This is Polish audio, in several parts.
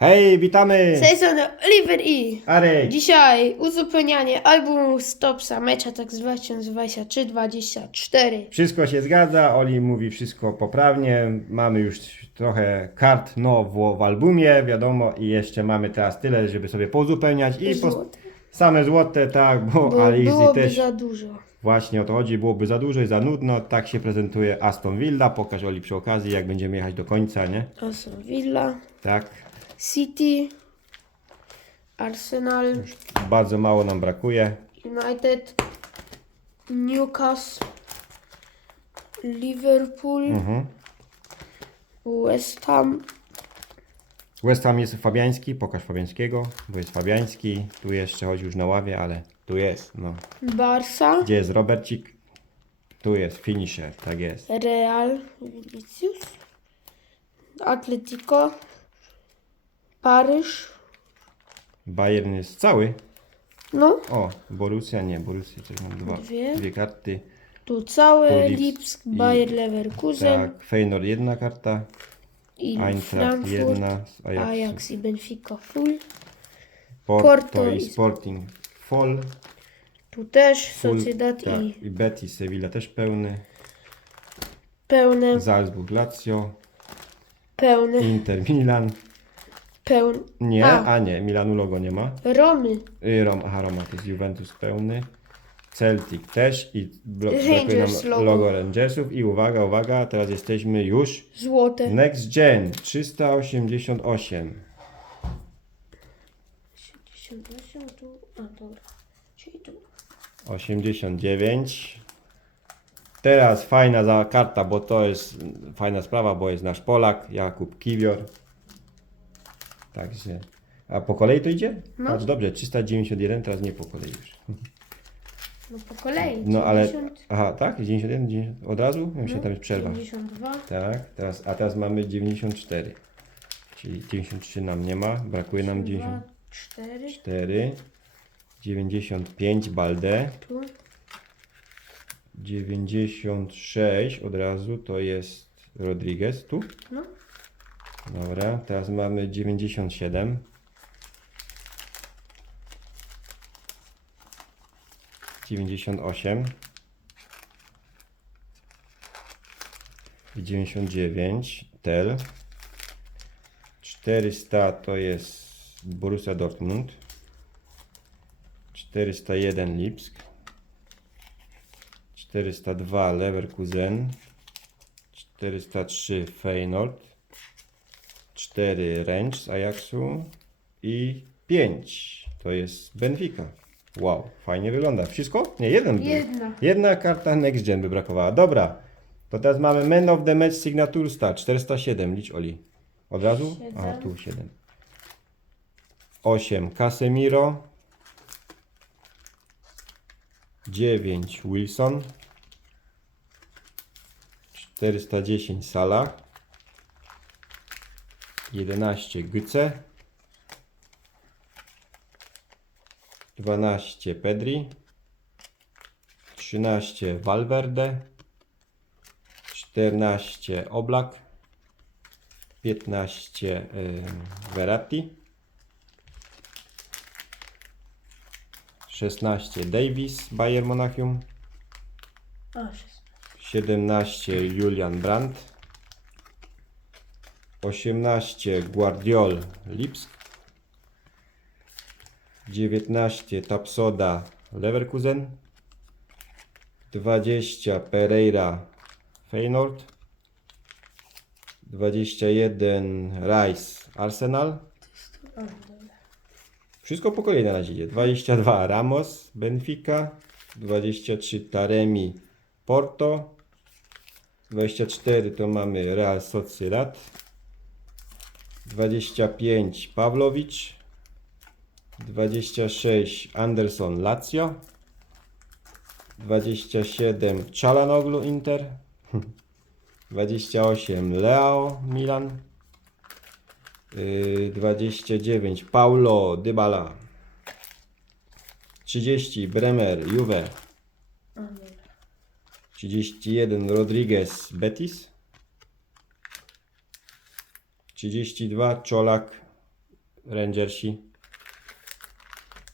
Hej, witamy! Strony Oliver i Arek! dzisiaj uzupełnianie albumu Stopsa mecza tak z 2023-2024. Wszystko się zgadza, Oli mówi wszystko poprawnie. Mamy już trochę kart nowo w albumie, wiadomo, i jeszcze mamy teraz tyle, żeby sobie pozupełniać i po... Złote. same złote, tak, bo, Bo ale Easy byłoby też za dużo. właśnie o to chodzi, byłoby za dużo i za nudno. Tak się prezentuje Aston Villa. Pokaż Oli przy okazji, jak będziemy jechać do końca, nie? Aston Villa, Tak, City, Arsenal, bardzo mało nam brakuje. United, Newcastle, Liverpool, Mhm. West Ham, West Ham jest Fabiański, pokaż Fabiańskiego, bo jest Fabiański. Tu jeszcze chodzi już na ławie, ale tu jest, no. Barca, Gdzie jest Robercik? Tu jest finisher, tak jest. Real, Vinicius, Atletico, Paryż, Bayern jest cały. no O, Borussia nie, Borussia coś mam dwa, Dwie. dwie karty. Tu Lips- Lipsk, i- Bayer Leverkusen Tak, Feyenoord jedna karta, i Eintracht Frankfurt, jedna z Ajaxu. Ajax i Benfica full. Porto, Porto i i- Sporting Fall. Tu też Full, Sociedad tak, i i Betis Sevilla też pełny. pełne, Salzburg Lazio, pełne, Inter Milan. Pełne. Nie, A. a nie, Milanu logo nie ma. Romy, Y, Rom, aha, Roma to jest Juventus pełny. Celtic też i blo- Rangers nam logo. logo Rangersów i uwaga, uwaga, teraz jesteśmy już złote. Next Gen 388 78 tu, a dobra, czyli tu. 89 Teraz fajna za karta, bo to jest fajna sprawa, bo jest nasz Polak, Jakub Kiwior. Także, a po kolei to idzie? No. Patrz, dobrze, 391, teraz nie po kolei już. No po kolei. No ale, 90, aha, tak? 91, 90, od razu? Ja myślę, no, tam jest przerwa. 92, Tak, teraz, a teraz mamy 94. Czyli 93 nam nie ma, brakuje nam 2, 4, 94. 95 Balde. tu, 96 od razu to jest Rodriguez. Tu? no. Dobra, teraz mamy 97. Dziewięćdziesiąt osiem. I dziewięćdziesiąt dziewięć. Tel. Czterysta to jest Borussia Dortmund. Czterysta jeden Lipsk. Czterysta dwa Leverkusen. Czterysta trzy Feyenoord. 4 Range z Ajaxu i 5 to jest Benfica. Wow, fajnie wygląda. Wszystko? Nie, jeden. Jedna. Jedna karta Next Gen by brakowała. Dobra, to teraz mamy Man of the Match Signature Star 407. Licz Oli. Od razu? Siedem. Aha, tu 7. 8 Casemiro. 9 Wilson. 410 Salah. 11 Gyce. 12 Pedri. 13 Valverde. 14 Oblak. 15 y, Verratti. 16 Davis Bayern Monachium. A, 16. 17 Julian Brandt, 18 Guardiol Lipsk, 19 Tapsoda Leverkusen, 20 Pereira Feyenoord, 21 Rice Arsenal, wszystko po kolei na razie idzie. 22 Ramos, Benfica. 23 Taremi, Porto. 24 to mamy Real Sociedad. 25 Pawlowicz. 26 Anderson, Lazio. 27 Czalanoglu, Inter. 28 Leo, Milan. Yy, 29 Paulo Dybala 30 Bremer Juve A, dobra. 31 Rodriguez Betis 32 Czolak Rangersi.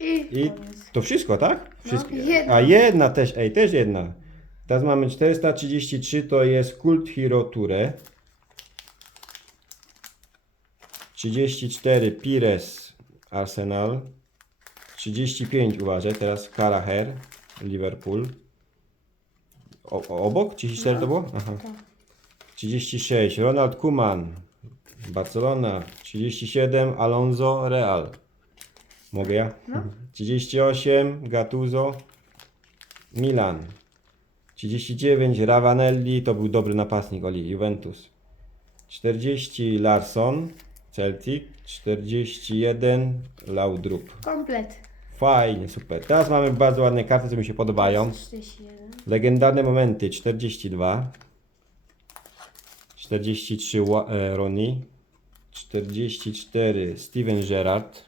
I, I koniec. to wszystko, tak? Wszystko. jedna. A jedna też, ej, też jedna. Teraz mamy 433, to jest Cult Hero Tour. 34 Pires Arsenal. 35 uważaj, teraz Karaher Liverpool. O, obok? 34 to było? Aha. Tak. 36 Ronald Koeman Barcelona. 37 Alonso Real. Mogę ja? No. 38 Gattuso Milan. 39 Ravanelli to był dobry napastnik Oli Juventus. 40 Larson Celtic. 41 Laudrup. Komplet. Fajnie, super. Teraz mamy bardzo ładne karty, co mi się podobają. 41. Legendarne momenty 42 43 Wa- e, Roni 44 Steven Gerrard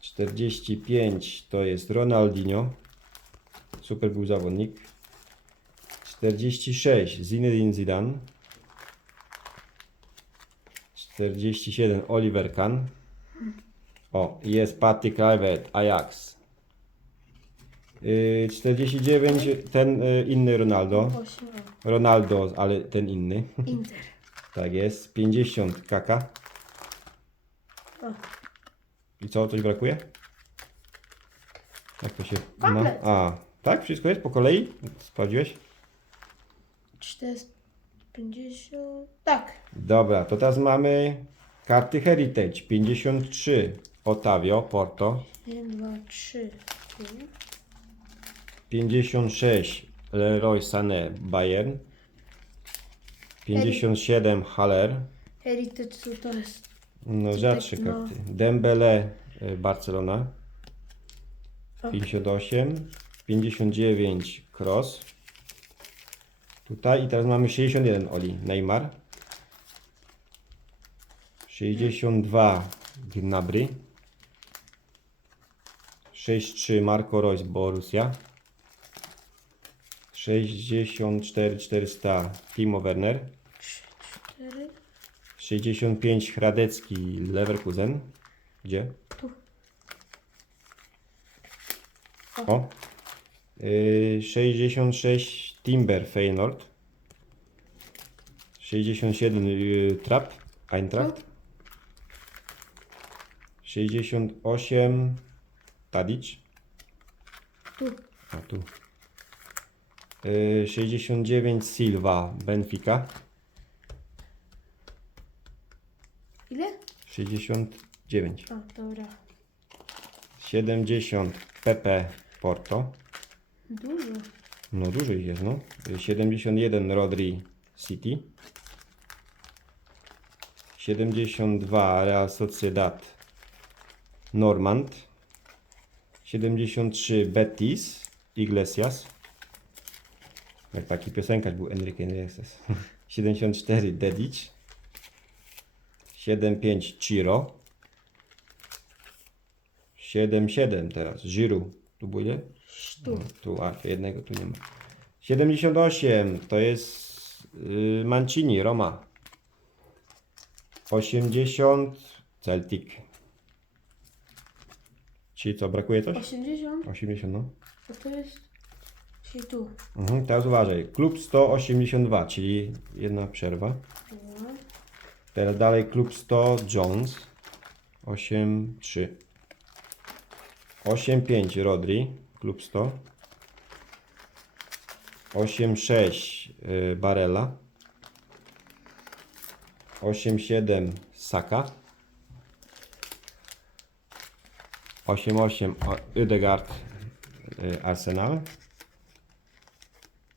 45 to jest Ronaldinho super był zawodnik 46 Zinedine Zidane 47 Oliver Kahn o jest Patty Kluivert Ajax Yy, 49 ten y, inny Ronaldo. 8. Ronaldo, ale ten inny. Inter. Tak jest. 50 Kaka. O. I co, coś brakuje? Jak to się. No. Komplet. A, tak? Wszystko jest po kolei? Sprawdziłeś? 450. Tak. Dobra, to teraz mamy karty Heritage 53 Otavio Porto 1, 2, 3. 56 Leroy Sané Bayern 57 Haller Heritage to, to jest. No rzadsze no. karty. Dembele y, Barcelona O. 58 59 Cross Tutaj i teraz mamy 61 Oli Neymar 62 Gnabry 63 Marco Reus Borussia 64 400 Timo Werner 4. 65 Hradecki Leverkusen. Gdzie? Tu. O. Y, 66 Timber Feyenoord. 67 y, Trap Eintracht. 68 Tadic. Tu. A tu. Y, 69 Silva Benfica. Ile? 69. A, dobra. 70 PP Porto. Dużo. No dużo ich jest, no. 71 Rodri City. 72 Real Sociedad Normand. 73 Betis Iglesias. Jak taki piosenkarz był Enrique Iglesias. 74 Dedic. 75 Ciro. 77 teraz Giroud. Tu było ile? Tu. No, tu, a jednego tu nie ma. 78 to jest y, Mancini, Roma. 80 Celtic. Czyli co, brakuje coś? 80. 80, no. A to jest. Czyli tu. Mhm, teraz uważaj. Klub 182, czyli jedna przerwa. Dobra. Teraz dalej klub 100 Jones. 8-3. 8-5 Rodri. Klub 100. 8-6 y, Barella. 8-7 Saka. 8-8 o- Ødegaard y, Arsenal.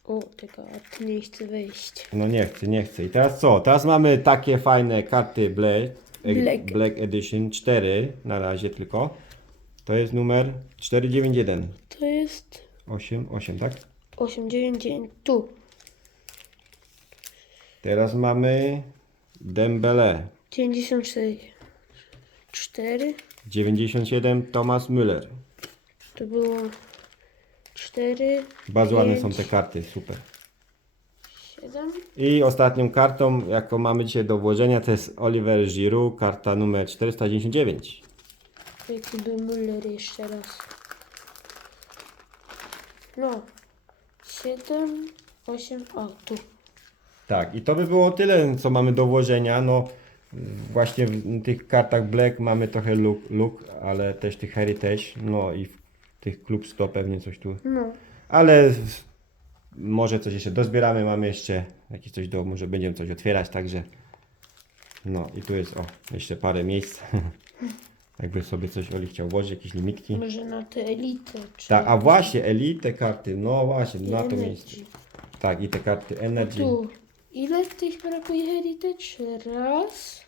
O, tylko ty nie chce wejść. No nie chcę, nie chcę. I teraz co? Teraz mamy takie fajne karty Black, e, Black. Black Edition 4 na razie tylko. To jest numer 491. To jest 8, 8, tak? 8, 9, 9. Tu. Teraz mamy Dembele 96. 4. 97 Thomas Müller. To było 4. Bardzo ładne są te karty, super. Siedem. I ostatnią kartą, jaką mamy dzisiaj do włożenia, to jest Oliver Giroud, karta numer 499. Jaki był Müller jeszcze raz. No. Siedem, osiem, o tu. Tak, i to by było tyle, co mamy do włożenia. No, właśnie w tych kartach Black mamy trochę look, look ale też tych Heritage, no i w tych Club 100 pewnie coś tu. No. Ale w- może coś jeszcze dozbieramy, mamy jeszcze jakieś coś do, może będziemy coś otwierać, także no i tu jest, o, jeszcze parę miejsc. Jakby sobie coś Oli chciał włożyć, jakieś limitki. Może na tę elitę. Czy Tak, a właśnie, Elite karty, no właśnie, na to Energy. miejsce. Tak, i te karty Energy. Tu. Ile tych brakuje Heritage? Raz.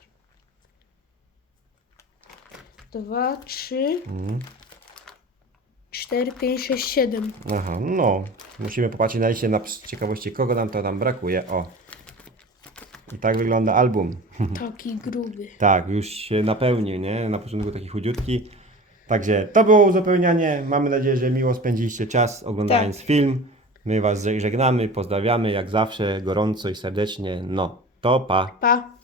Dwa, trzy. Mhm. Cztery, pięć, sześć, siedem. Aha, no. Musimy popatrzeć na liście na ciekawości, kogo nam to tam brakuje. O. I tak wygląda album. Taki gruby. Tak, już się napełnił, nie? Na początku taki chudziutki. Także to było uzupełnianie. Mamy nadzieję, że miło spędziliście czas oglądając film. My Was żegnamy, pozdrawiamy jak zawsze gorąco i serdecznie. No, to pa. Pa.